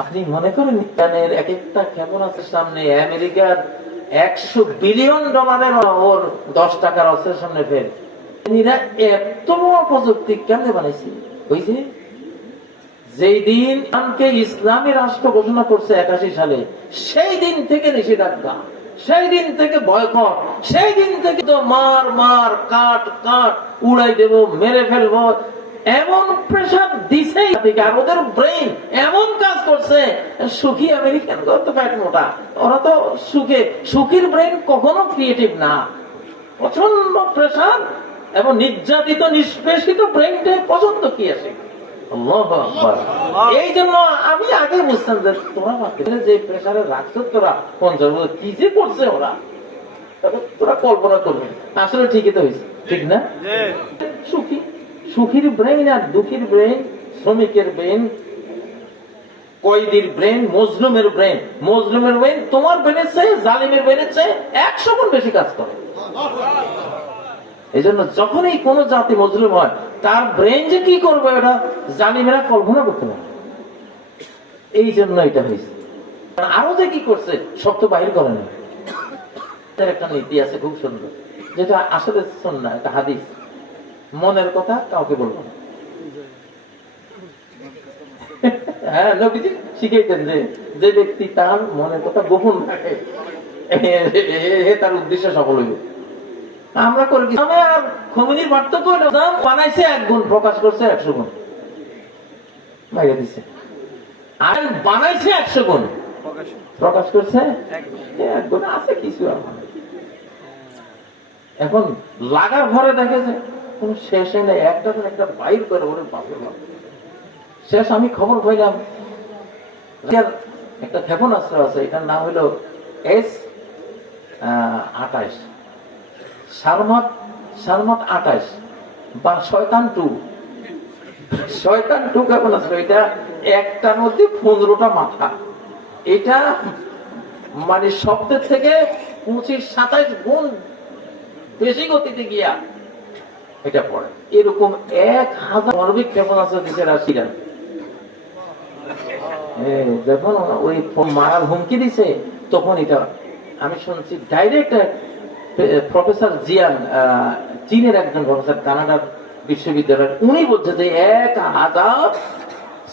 আপনি মনে করেন ইরানের এক একটা ক্ষেপণাস্ত্রের সামনে আমেরিকার $100 বিলিয়ন ওর 10 টাকার অস্ত্রের সামনে ফেল। এরা এত বড় প্রযুক্তি কেমনে বানাইছে? ওই যে যেই দিন ইরানকে ইসলামী রাষ্ট্র ঘোষণা করছে 81 সালে, সেই দিন থেকে নিষেধাজ্ঞা, সেই দিন থেকে বয়কট, সেই দিন থেকে তো মার মার কাট কাট উড়াই দেব, মেরে ফেলবো, এমন প্রেশার দিছে। আর ওদের ব্রেইন এমন কাজ করছে, সুখী আমেরিকান তো ফ্যাট মোটা, ওরা তো সুখীর ব্রেইন কখনো ক্রিয়েটিভ না। প্রচন্ড প্রেশার এবং নির্যাতিত নিষ্পেষিত ব্রেইনটা পছন্দ কি আছে। এই জন্য আমি আগে বুঝতাম যে তোরা যে প্রেশারে রাখছো, তোরা 50 বছর কি যে করছে ওরা, তোরা কল্পনা করবে। আসলে ঠিকই তো হয়েছে, ঠিক না? সুখীর ব্রেইন আর দুঃখীর ব্রেইন, শ্রমিকের ব্রেইন, কয়েদির ব্রেইন, মজলুমের ব্রেইন তোমার ব্রেইনের চেয়ে, জালিমের ব্রেইনের চেয়ে 100 গুণ বেশি কাজ করে। এই জন্য যখনই কোন জাতি মজলুম হয়, তার ব্রেইন যে কি করবে এটা জালিমেরা কল্পনা করতে পারে। এই জন্য এটা হয়েছে। আরো যে কি করছে সব তো বাহির করে না। একটা নীতি আছে খুব সুন্দর, যেটা আসলে সুন্নাহ, একটা হাদিস, মনের কথা কাউকে বলবো না। হ্যাঁ, নবীজি শিখাইতেন যে ব্যক্তি তার মনের কথা গোপন রাখে তার উদ্দেশ্য সফল হইবে। আমরা করি কি, আমি আর খমিনির পার্থক্য বানাইছে 1 গুণ, প্রকাশ করছে 100 গুণ, বাইরে দিছে। আর বানাইছে 100 গুণ, প্রকাশ করছে 1 গুণ। আছে কিছু এখন লাগার ভরে দেখেছে কোন শেষ নেই, একটা বাইর করে ওরে বাপরে বাপ। শেষ আমি খবর পাইলাম একটা ক্ষেপণাস্ত্র আছে, এটার নাম হলো S-28 সারমাত 28 বা শয়তান 2 ক্ষেপণাস্ত্র। এটা একটার মধ্যে 15টা মাথা। এটা মানে শব্দের থেকে 25-27 গুণ বেশি গতিতে গিয়া এটা পড়ে। এরকম 1000 মানবিক ক্ষেপণাস্ত্র দেশের আসছিলেন। যখন ওই মারার হুমকি দিছে, তখন এটা আমি শুনছি ডাইরেক্ট প্রফেসর জিয়ান, চীনের একজন প্রফেসর, কানাডার বিশ্ববিদ্যালয়ের, উনি বলছে যে 1000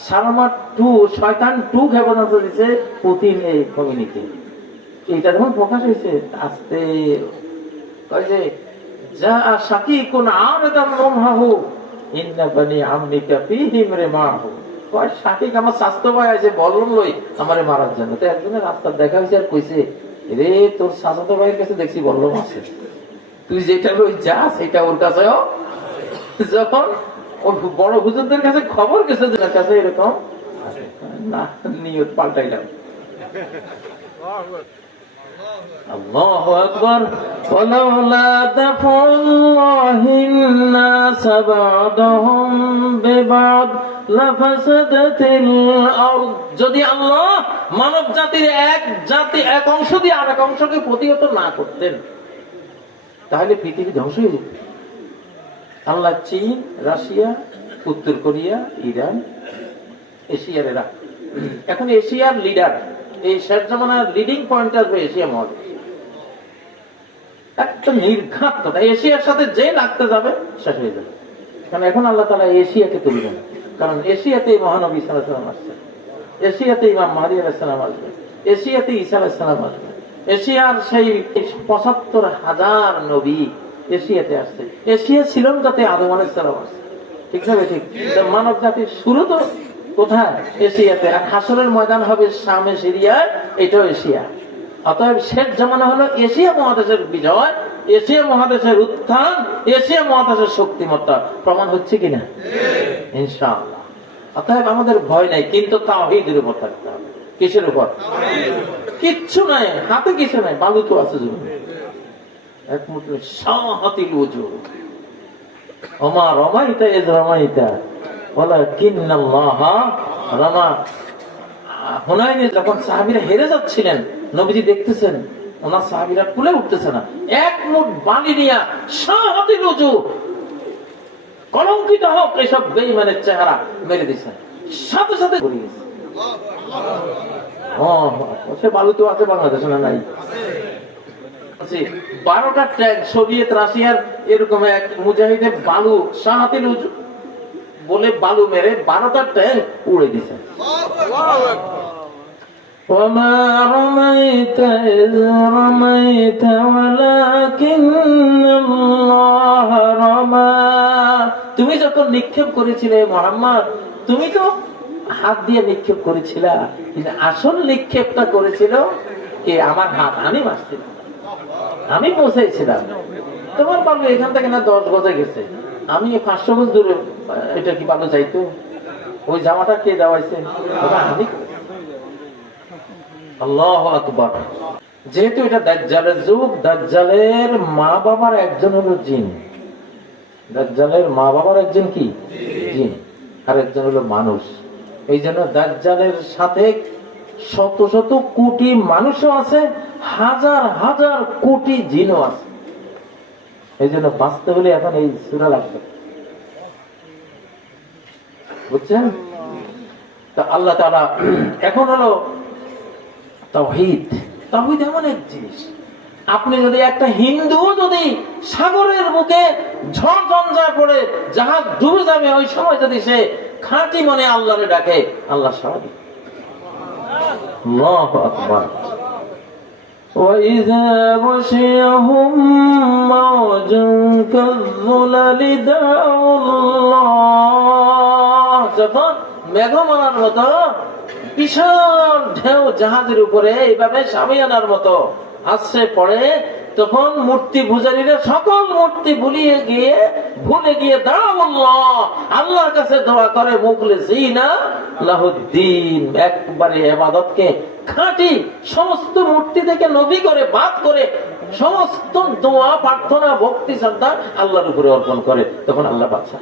সারমাত 2 শয়তান 2 ক্ষেপণাস্ত্র দিছে পুতিন এই কমিউনিটি। এটা যখন প্রকাশ হয়েছে, আস্তে কয় যে যা শাকিকুন আরদান রমহাহু ইন্না বানি আমনিকা ফীহিম রিমাহু। কয় শাকিক আমার স্বাস্থ্য ভাই আছে বললম লই আমারে মারার জন্য। তো একজনের রাস্তা দেখা হয়েছে আর কইছে, রে তোর স্বাস্থ্য ভাইয়ের কাছে দেখছি বললম আছে, তুই যেটা লই যা সেটা ওর কাছেও। যখন ওর বড় হুজুরদের কাছে খবর গেছে যে কাছে এরকম না, নিয়ত পাল্টাইলাম। আল্লাহু আকবার। ওয়ালাউলা দাফুল্লাহিন নাস বা'দাহুম বিবাদ লাফাসাদাতিল আরদ। যদি আল্লাহ মানব জাতির এক অংশ দিয়ে আরেক অংশকে প্রতিহত না করতেন, তাহলে পৃথিবী ধ্বংস হয়ে যেত। আল্লাহ চীন, রাশিয়া, উত্তর কোরিয়া, ইরান, এশিয়ার এরা এখন এশিয়ার লিডার, এই শেষ জামানার লিডিং পয়েন্ট আসবে এশিয়া মহাদেশ। একটা নির্ঘাত কথা, এশিয়ার সাথে যে লাগতে যাবে শেষ হয়ে যাবে। কারণ এখন আল্লাহ তাআলা এশিয়াকে তুলবেন, কারণ এশিয়াতে মহানবী সাল্লাল্লাহু আলাইহি ওয়াসাল্লাম আসছে, এশিয়াতে ইমাম মাহদী আলাইহিস সালাম আসবে, এশিয়াতে ঈসা আলাইহিস সালাম আসবে। এশিয়ার সেই ৭৫,০০০ নবী এশিয়াতে আসছে। এশিয়া শ্রীলঙ্কাতে আদম আলাইহিস সালাম আসছে, ঠিক না? ঠিক। মানব জাতির শুরু তো কোথায়? এশিয়াতে। আর হাসরের ময়দান হবে শামে, সিরিয়ায়, এটাও এশিয়া। অতএব শেষ জামানা হলো এশিয়া মহাদেশের বিজয়, এশিয়া মহাদেশের উত্থান, এশিয়া মহাদেশের শক্তিমত্তা। প্রমাণ হচ্ছে কিনা? ইনশাআল্লাহ। অতএব আমাদের ভয় নাই, কিন্তু তাওহীদের উপর থাকতে হবে। কিসের উপর? কিচ্ছু নাই হাতে, কিছু নাই, বালু তো আছে জমি। একমাত্র শাহাতিল ওযু ওমা রমাইতা ইয রমাইতা ওয়ালাকিন্নাল্লাহ রামা। হুনাইনে যখন সাহাবীরা হেরে যাচ্ছিলেন, নবীজি দেখতেছেন ওনার সাহাবীরা কুলে উঠতেছে না, এক মুঠ বালি নিয়ে শাহাতিল ওযু, কলঙ্কিত হোক এসব বেঈমানের চেহারা, মেরে দিয়েছেন, সাথে সাথে পড়ে গেছে। সে বালু তো আছে বাংলাদেশে, না নাই? 12টা ট্যাঙ্ক সোভিয়েত রাশিয়ার এরকম এক মুজাহিদের বালু শাহাতিল বলে বালু মেরে 12টা ট্যাঙ্ক উড়ে দিছে। وما رميت إذ رميت ولكن الله رمى। তুমি যখন নিক্ষেপ করেছিলে মুহাম্মদ, তুমি তো হাত দিয়ে নিক্ষেপ করেছিলা, কিন্তু আসল নিক্ষেপটা করেছিল কে? আমার হাত। আমি মারছিলাম, আমি পৌঁছেছিলাম। তোমার বালু এখান থেকে না 10 গজে গেছে, আমি 500 গজ দূরে। এটা কি বালু চাইতো? ওই জামাটা কে দেওয়াইছে? আমি। আল্লাহু আকবার। যেহেতু এটা দাজ্জালের যুগ, দাজ্জালের মা বাবার একজন হলো জিন। দাজ্জালের মা বাবার একজন কি? জিন, আর একজন হলো মানুষ। এই জন্য দাজ্জালের সাথে শত শত কোটি মানুষও আছে, হাজার হাজার কোটি জিনও আছে। এই জন্য বাঁচতে হলে এখন এই সূরা লাগবে, বুঝছেন? তা আল্লাহ তাআলা এখন হলো তাওহীদ। তাওহীদ এমন এক জিনিস, আপনি যদি একটা হিন্দু যদি সাগরের মুখে ঝড় ঝঞ্ঝা করে জাহাজ ডুবে যাবে, ওই সময় যদি সে খাঁটি মনে আল্লাহরে ডাকে, আল্লাহ সাড়া দিবে। আল্লাহু আকবার। وَإِذَا غَشِيَهُم مَّوْجٌ كَالظُّلَلِ دَعَوُا اللَّهَ। যখন মেঘমালার মতো বিশাল ঢেউ জাহাজের উপরে এইভাবে সামিয়ানার মতো আসছে পড়ে, তখন মূর্তি পূজারীরা সকল মূর্তি ভুলে গিয়ে দাঁড়াল্লাহ, আল্লাহর কাছে দোয়া করে, মুখলিসিনা লাহুদ্দিন, একবারে ইবাদতকে খাঁটি সমস্ত মূর্তি থেকে নবী করে বাদ করে সমস্ত দোয়া প্রার্থনা ভক্তি শ্রদ্ধা আল্লাহর উপরে অর্পণ করে, তখন আল্লাহ বাদশা।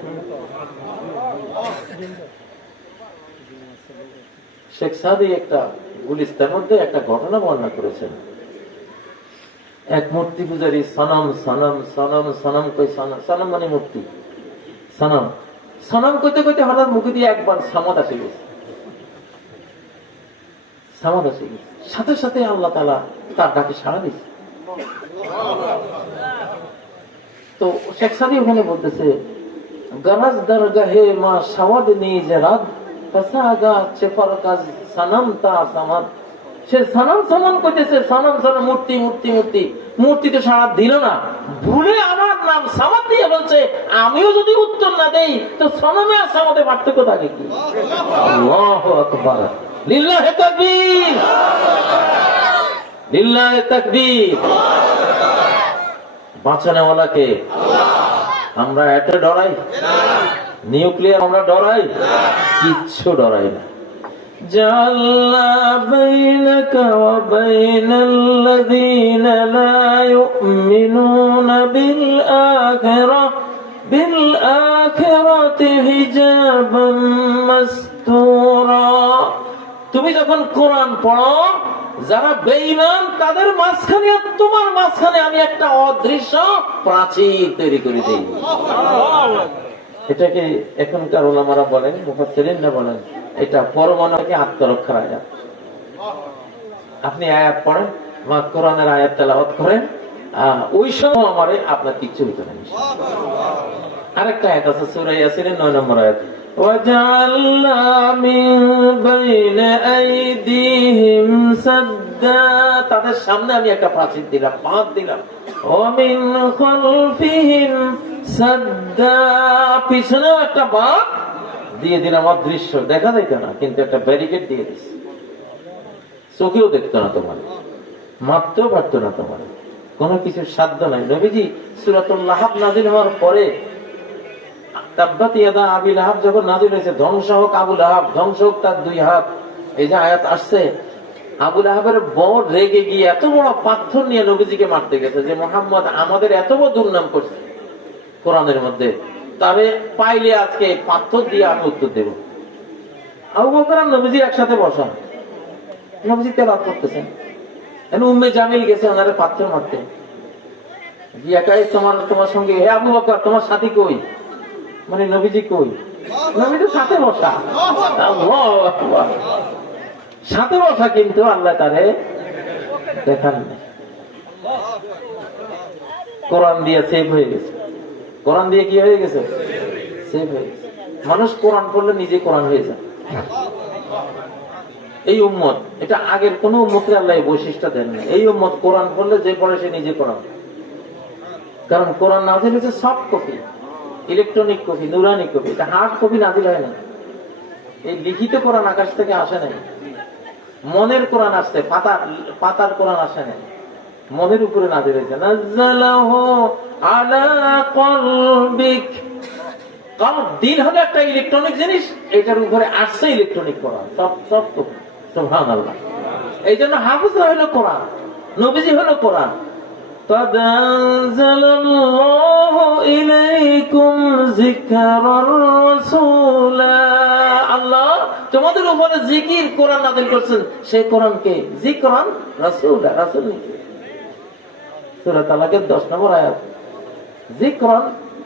শেখ সাদি একটা গুলিস্তার মধ্যে একটা ঘটনা বর্ণনা করেছেন। এক মূর্তি পূজারী সনম সনম সনম সনম কই, সনম মানে মূর্তি, সনম সনম কইতে কইতে হঠাৎ মুখে দিয়ে একবার সামদ আসে গেছে। সামদ আসে গেছে, সাথে সাথে আল্লাহ তাআলা তার ডাকে সাড়া দিচ্ছে। তো শেখ সাদি ওখানে বলতেছে, গরজ দরগাহে মা সাওয়াদ নিজ রাত ফাসাগা চেফার কাজ সনম তা সামাদ। সে সনম সনম করতেছে, সনম সনম মূর্তি মূর্তি মূর্তি, মূর্তি তো সাড়া দিল না, ভুলে আমার নাম সামাদ দিয়ে বলছে। আমিও যদি উত্তর না দেই তো সনমে আর সামাদে পার্থক্য থাকে কি? আল্লাহু আকবার। লিল্লাহি তাকবীর, লিল্লাহি তাকবীর। বাঁচানোওয়ালাকে আমরা এত ডরাই? নিউক্লিয়ার আমরা ডরাই? কিচ্ছু ডরাই না। জাআলনা বাইনাকা ওয়া বাইনাল্লাযীনা লা ইউমিনুনা বিল আখিরাতি হিজাবাম মাসতুরা। তুমি যখন কোরআন পড়ো, যারা বেঈমান তাদের মাঝখানে আর তোমার মাঝখানে আমি একটা অদৃশ্য প্রাচীর তৈরি করে দেই। এটাকে এখনকার ওলামারা বলেন, মুফাসসিরিনরা বলেন, এটা পরমাণুকে আত্মরক্ষার আয়াত। আপনি আয়াত পড়েন বা কোরআনের আয়াত তেলাওয়াত করেন, ওই সময় আমারে আপনার কিচ্ছু হইতে না। আরেকটা আয়াত আছে সূরা ইয়াসিনের 9 নম্বর আয়াত, ওয়াজআলনা মিন বাইনা আইদিহিম সাদ্দা। তাদের সামনে আমি একটা প্রাচীর দিলাম, বাঁধ দিলাম। ওয়া মিন খালফিহিম সাদ্দা, পিছনেও একটা বাঁধ দিয়ে দিলাম, অদৃশ্য, দেখা যাইত না, কিন্তু একটা ব্যারিকেড দিয়ে দিচ্ছি, চোখেও দেখতো না তোমার, মারতেও পারতো না তোমার, কোনো কিছুর সাধ্য নাই। নবীজি সূরাতুল লাহাব নাযিল হওয়ার পরে, তাব্বাত ইয়াদা আবি লাহাব যখন নাযিল হয়েছে, ধ্বংস হোক আবু লাহাব, ধ্বংস হোক তার 2 হাত, এই যে আয়াত আসছে, আবু লাহাবের বড় রেগে গিয়ে এত বড় পাথর নিয়ে নবীজিকে মারতে গেছে যে মুহাম্মদ আমাদের এত বড় দুর্নাম করছে কোরআনের মধ্যে, তারে পাইলে আজকে পাথর দিয়ে আমি উত্তর দেব। আবু বকর আর নবীজি একসাথে বসা, নবীজি তেলাওয়াত করতেছেন, উম্মে জামিল গেছে ওনারে পাথর মারতে গিয়ে, তোমার সঙ্গে, হে আবু বকর তোমার সাথী কই, মানে নবীজি কই, নবীজির সাথে বসা। সাথে বসা কিন্তু আল্লাহ তারে দেখান নাই। কোরআন দিয়ে সেভ হয়ে গেছে, কোরআন দিয়ে কি হয়ে গেছে, সেভ হয়ে গেছে। মানুষ কোরআন পড়লে নিজে কোরআন হয়ে যায়। এই উম্মত, এটা আগের কোন উম্মতকে আল্লাহ বৈশিষ্ট্য দেন না। এই উম্মত কোরআন পড়লে যে পড়ে সে নিজে কোরআন। কারণ কোরআন নাজিল হচ্ছে সফট কপি, ইলেকট্রনিক কপি, নুরানি কপি। এটা হার্ড কপি নাজিল হয় না। এই লিখিত কোরআন আকাশ থেকে আসে নাই, মনের কোরআন আসছে, পাতার কোরআন আসে নাই, মনের উপরে নাজিল হয়েছে। নাযালাহু আলা কলবিক। কারণ দিল হলো একটা ইলেকট্রনিক জিনিস, এটার উপরে আসছে ইলেকট্রনিক কোরআন, সব কপি। সুবহানাল্লাহ। এই জন্য হাফিজরা হলো কোরআন, নবীজি হলো কোরআন। قد أنزل الله إليكم ذكرا رسولا। আল্লাহ তোমাদের উপরে জিকির কোরআন নাযিল করেছেন, সেই কোরআনকে যিকরান রাসূলা, রাসূল নাকি। সূরা তালাকের 10 নম্বর আয়াত। যিকরান,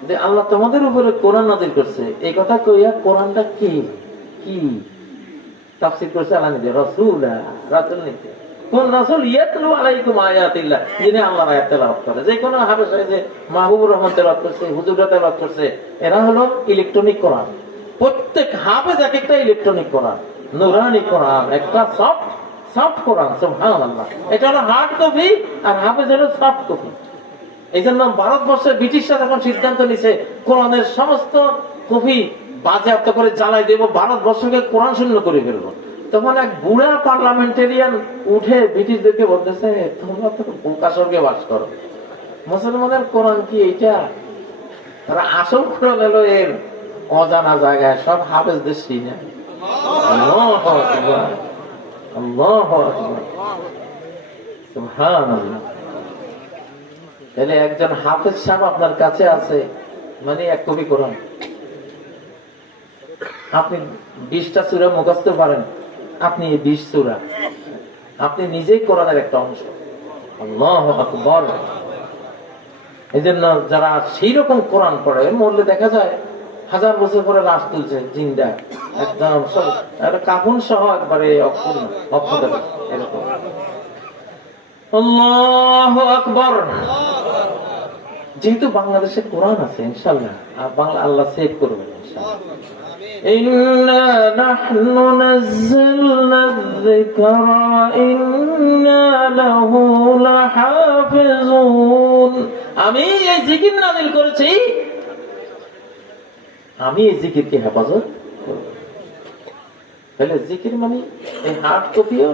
যে আল্লাহ তোমাদের উপরে কোরআন নাযিল করছে, এই কথা কইয়া কোরআনটা কি কি তাফসীর করেছে আল্লাহ নিজে, রাসূলা, রাসূল নাকি। কোন রাসূল? ইয়াতলু আলাইকুম আয়াতিল্লাহ, যিনি আল্লাহর আয়াত তেলাওয়াত করে। যে কোন হাফেজ যে মাহবুবুর রহমান তেলাওয়াত করছে, হুজুররা তেলাওয়াত করছে, এরা হলো ইলেকট্রনিক কোরআন। প্রত্যেক হাফেজ এক একটা ইলেকট্রনিক কোরআন, নূরানি কোরআন, একটা সফট কোরআন। সুবহানাল্লাহ। এটা হলো হার্ড কপি আর হাফেজ হলো সফট কপি। এই জন্য ভারতবর্ষের ব্রিটিশরা যখন সিদ্ধান্ত নিছে কোরআনের সমস্ত কপি বাজেয়াপ্ত করে জ্বালাই দেব, ভারতবর্ষকে কোরআন শূন্য করে ফেলবো, তখন এক বুড়া পার্লামেন্টেরিয়ান উঠে ব্রিটিশদেরকে বলতেছে, তোমরা তো বোকা স্বর্গে বাস করো, মুসলমানের কোরআন কি এইটা? তারা আসল কোরআন হলো এর অজানা জায়গায়, সব হাফেজদের সিনে। আল্লাহু আকবার, আল্লাহু আকবার, সুবহানাল্লাহ। তাহলে একজন হাফেজ সাহেব আপনার কাছে আছে মানে এক কপি কোরআন। আপনি 20টা সূরা মুখস্থ পারেন, আপনি 20 সূরা, আপনি নিজেই কোরআনের একটা অংশ। আল্লাহু আকবার। এই জন্য যারা সেই রকম কোরআন পড়ে, মরলে দেখা যায় 1000 বছর পরে লাশ তুলছে জিন্দা, একদম সব কাফন সহ একবারে অক্ষত এরকম। আল্লাহু আকবার। যেহেতু বাংলাদেশে কোরআন আছে ইনশাআল্লাহ, আর বাংলা আল্লাহ সেভ করবেন ইনশাআল্লাহ। ইন্না নাহনু নাযালনা যিকরা ওয়া ইন্না লাহু লাহাফিজুন। আমি এই জিকির নাযিল করেছি, আমি এই জিকিরকে হেফাজত করব। তাহলে জিকির মানে এই হার্ড কপিও,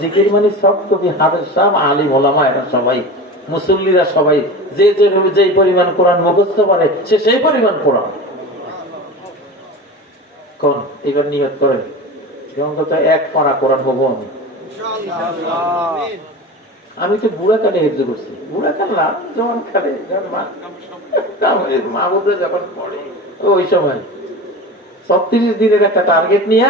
জিকির মানে সফট কপি। হাফেজ সাহেব, আলিম ওলামা, এরা সবাই, মুসল্লিরা সবাই যে পরিমাণ কোরআন মুখস্থ পারে সে সেই পরিমাণ কোরআন। কোন এবার নিয়ত করেন অন্তত 1 পারা কোরআন হবো আমি। আমি তো বুড়া কালে হেফজ করছি, বুড়া কাল না, জওয়ান কালে, মাহবুবরা যখন পড়ে ওই সময় 36 দিনের একটা টার্গেট নিয়ে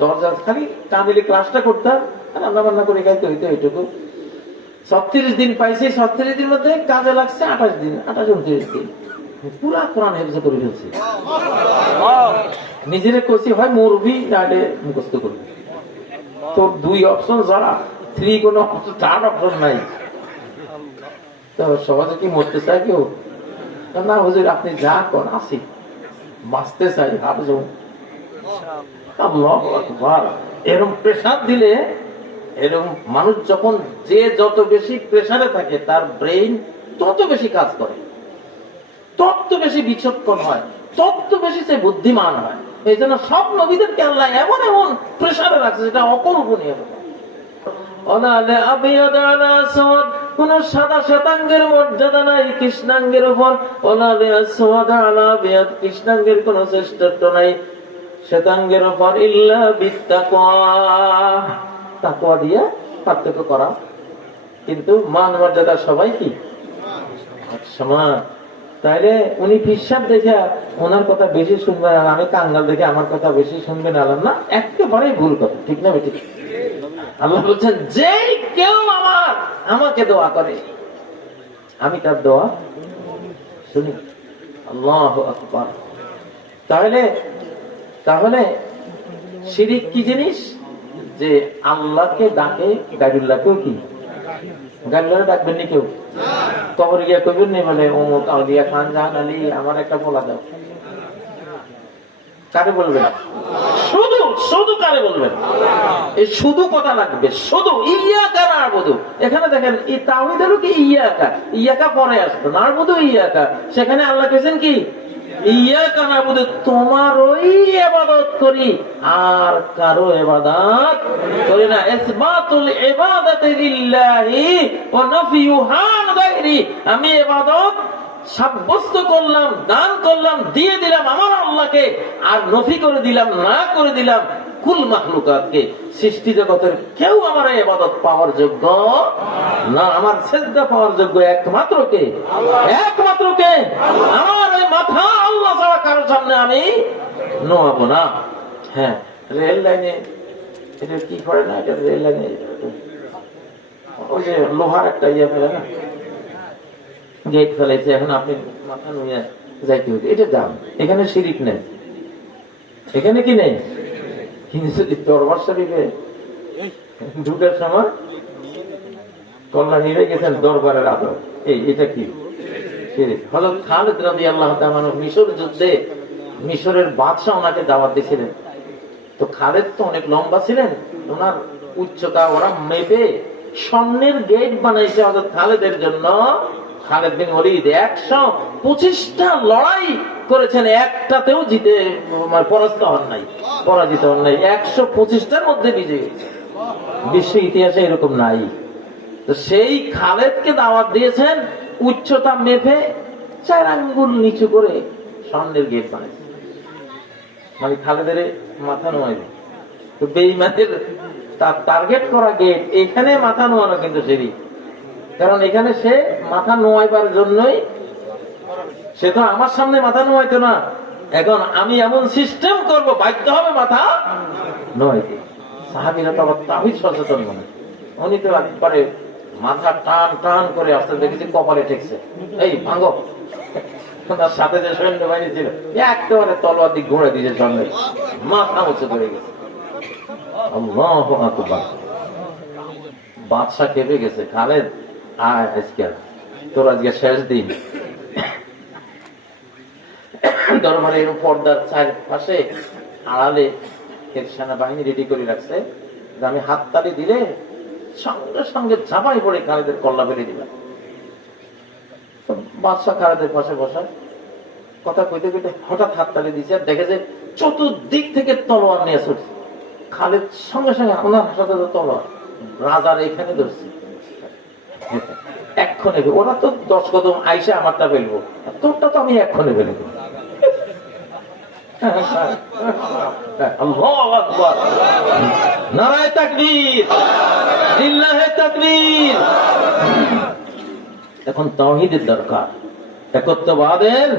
দরজা খালি টানিলে ক্লাসটা করতাম, রান্না বান্না করে খাইতে হইতো এইটুকু। 36 দিন পাইছি, 36 দিন মধ্যে কাজে লাগছে 28 দিন, 28-29 দিন পুরা কোরআন হেফজ করে ফেলছি। নিজেরে কইছি হয় মরবি নাহলে মুখস্থ করবি। তো 2 অপশন যারা, 3 কোনো অপশন, 3rd অপশন নাই। তো সহজে কি মরতে চাই কেউ? না হুজুর আপনি যা কোন আসি, বাঁচতে চাই হাফেজ। আল্লাহু আকবার। এরকম প্রেসার দিলে, এরকম মানুষ যখন যে যত বেশি প্রেসারে থাকে তার ব্রেইন তত বেশি কাজ করে, তত বেশি বিচক্ষণ হয়, তত বেশি সে বুদ্ধিমান হয়। এই জন্য সব নবীদেরকে আল্লাহ এমন এমন প্রেসারে রাখছে যেটা অকল্পনীয়। কোন সাদা শ্বেতাঙ্গের মর্যাদা নাই কৃষ্ণাঙ্গের উপর, কৃষ্ণাঙ্গের কোন শ্রেষ্ঠত্ব নাই শ্বেতাঙ্গের উপর। ইল্লা বিত্তাকওয়া, তাকওয়া দিয়ে পার্থক্য করা, কিন্তু মান মর্যাদা সবাই কি সমান। তাইলে উনি পিসাব দেখে ওনার কথা বেশি শুনবেন, আর আমি কাঙ্গাল দেখে আমার কথা বেশি শুনবেন, আলাম না, একেবারেই ভুল কথা, ঠিক না বেঠিক? আল্লাহ বলছেন যে কেউ আমাকে দোয়া করে আমি তার দোয়া শুনি। আল্লাহু আকবার। তাহলে শিরিক কি জিনিস? যে আল্লাহকে ডাকে, গাইরুল্লাহকেও কি গাইরুল্লাহ ডাকবেন নি কেউ? কবরে গিয়া কইবেন নি বলে অমুক আউলিয়া খান জাহান আলী আমার একটা বলা দাও? কারে বলবেন? শুধু শুধু কারে বলবেন? এই শুধু কথা লাগবে, শুধু ইয়াকা না'বুদু। এখানে দেখেন এই তাওহীদেরও কি ইয়াকা, ইয়াকা পরে আসতো, না'বুদু ইয়াকা, সেখানে আল্লাহ কইছেন কি ইয়াকা না'বুদু, তোমারই ইবাদত করি আর কারো ইবাদত করি না। ইসবাতুল ইবাদাতি লিল্লাহি ওয়া নাফিউহা আন গায়রি, আমি ইবাদত সাব্যস্ত করলাম, দান করলাম, দিয়ে দিলাম আমার আল্লাহকে, আর নফি করে দিলাম, না করে দিলাম কুল মাখলুকাতকে, সৃষ্টি জগতের কেউ আমার ইবাদত পাওয়ার যোগ্য না, আমার সিজদা পাওয়ার যোগ্য একমাত্র কে? একমাত্র কে? আমার এই মাথা আল্লাহ ছাড়া কারোর সামনে আমি নোয়াবো না। হ্যাঁ, রেল লাইনে এটা কি করে না, এটা রেল লাইনে ওই যে লোহার একটা ইয়ে ফেলে না, গেট ফেলাইছে, এখন আপনি মাথা নুয়ে যাইতে হইতে, এটা দাম। এখানে শিরিক নেই, এখানে কি নেই, কিন্তু দরবার শরীফে ঢুকার সময় কল্যাণ নিয়ে গেছেন দরবারের আদর, এটা কি শিরিক। হযরত খালিদ রাদিয়াল্লাহু তাআলা মিশর যুদ্ধে মিশরের বাদশা ওনাকে দাওয়াত দিয়েছিলেন। তো খালিদ তো অনেক লম্বা ছিলেন, ওনার উচ্চতা ওরা মেপে স্বর্ণের গেট বানাইছে হযরত খালিদের জন্য। খালিদ বিন ওলীদ 125টা লড়াই করেছেন, একটাতেও জিতে পরাস্ত হন নাই, পরাজিত হন নাই, 125টার মধ্যে বিজয়ী হয়েছে। বিশ্ব ইতিহাসে এরকম নাই। তো সেই খালিদকে দাওয়াত দিয়েছেন, উচ্চতা মেপে 4 আঙ্গুল নিচু করে স্বর্ণের গেট বানাইছে, মানে খালিদের মাথা নোয়াইবে। তো বেঈমানের তার টার্গেট করা গেট, এখানে মাথা নোয়ানো কিন্তু শিরক। কারণ এখানে সে মাথা নোয়াইবার জন্যই, সে তো আমার সামনে মাথা নোয়াইতো না, এখন আমি এমন সিস্টেম করব বাধ্য হবে মাথা নোয়াইতে। সাহাবীরা তো আবার তাওহীদ সচেতন মনে, উনি তো একবারে মাথা টান টান করে আসতে দেখেছি কপালে ঠেকছে, এই ভাঙো। তার সাথে যে সৈন্যবাহিনী ছিল একেবারে তলোয়ার দিক ঘুরে দিয়েছে, সামনে মাথা উঁচু করে গেছে। আল্লাহু আকবার। বাদশা কেঁপে গেছে, খালিদ আয় আজকে তোর আজকে শেষ দিন। দরবারের পর্দার চারপাশে আড়ালে সেনাবাহিনী রেডি করে রাখছে, আমি হাততালি দিলে সঙ্গে সঙ্গে ঝাঁপাই পড়ে খালিদের কল্লা ফেলে দিলাম। বাদশা খালিদের পাশে বসা, কথা কইতে কইতে হঠাৎ হাততালি দিচ্ছে, আর দেখে যে চতুর্দিক থেকে তলোয়ার নিয়ে ছুটছে। খালিদ সঙ্গে সঙ্গে ওনার সাথে তলোয়ার, রাজার এখানে ধরছে, এক্ষণে ওরা তো 10 কদম আইসা আমারটা ফেলবো, তোরটা তো আমি এক্ষণে ফেলবো। আল্লাহু আকবার, নারায়ে তাকবীর, লিল্লাহি তাকবীর। এখন তাওহীদের দরকার, একত্ববাদের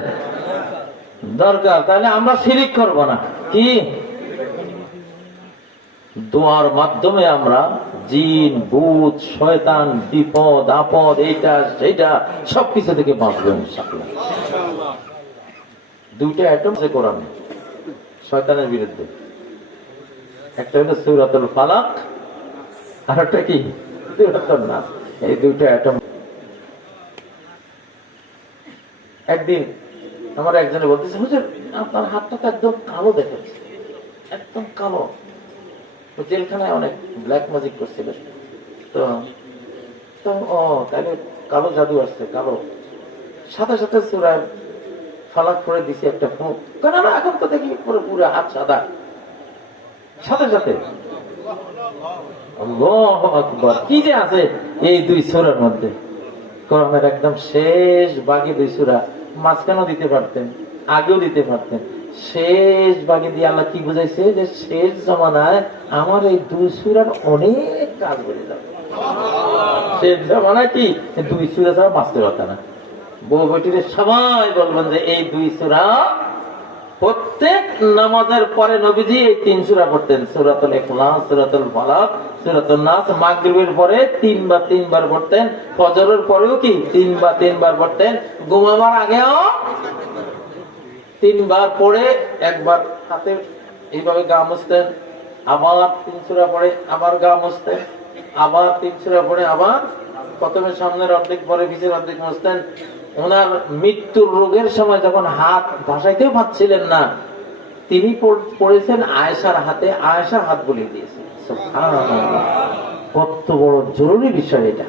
দরকার। তাহলে আমরা শিরিক করব না। কি? দোয়ার মাধ্যমে আমরা জিন, ভূত, শয়তান, বিপদ আপদ, এইটা সেইটা সবকিছু থেকে বাঁচবো ইনশাআল্লাহ। 2টা আইটেম আছে কোরআনে শয়তানের বিরুদ্ধে, একটা হলো সূরাতুল ফালাক, আর একটা কি সূরাতুন নাস। এই 2টা আইটেম। একদিন আমার একজনে বলতেছে, হুজুর আপনার হাতটা তো একদম কালো দেখাচ্ছে, একদম কালো। জেলখানায় অনেক ব্ল্যাক ম্যাজিক করছিল, তো তাহলে কালো জাদু আসছে, কালো। সাথে সাথে সূরা ফালাক পড়ে দিছি একটা ফুঁক, কেন না এখন তো দেখি পুরো পুরো হাত সাদা। সাথে সাথে আল্লাহু আকবার। কি যে আছে এই 2 সূরার মধ্যে, কোরআনের একদম শেষ ভাগে 2 সূরা, মাঝখানেও দিতে পারতেন, আগেও দিতে পারতেন। শেষ ভাগে দিয়ে আল্লাহ কি বুঝাইছে, যে শেষ জমানায় আমার এই 2 সূরার অনেক কাজ করে যাবে। শেষ জমানায় কি 2 সূরা ছাড়া বাঁচতে পারত না। বউ বেটিরে সবাই বলবেন যে এই 2 সূরা, প্রত্যেক নামাজের পরে নবীজি এই 3 সূরা পড়তেন, সূরাতুল ইখলাস, সূরাতুল ফালাক, সূরাতুন নাস। মাগরিবের পরে 3 বার পড়তেন, ফজরের পরেও কি 3 বার পড়তেন, ঘুমাবার আগেও 3 বার পড়ে একবার হাতে এইভাবে গা মুছতেন, আবার 3 সূরা পড়ে আবার গা মুছতেন, আবার 3 সূরা পড়ে আবার প্রথমে সামনের অর্ধেক পরে পিছের অর্ধেক মুছতেন। ওনার মৃত্যুর রোগের সময় যখন হাত ভাসাইতেও পাচ্ছিলেন না, তিনি পড়েছেন আয়েশার হাতে, আয়েশার হাত বুলিয়ে দিয়েছেন। সুবহানাল্লাহ, কত বড় জরুরি বিষয় এটা।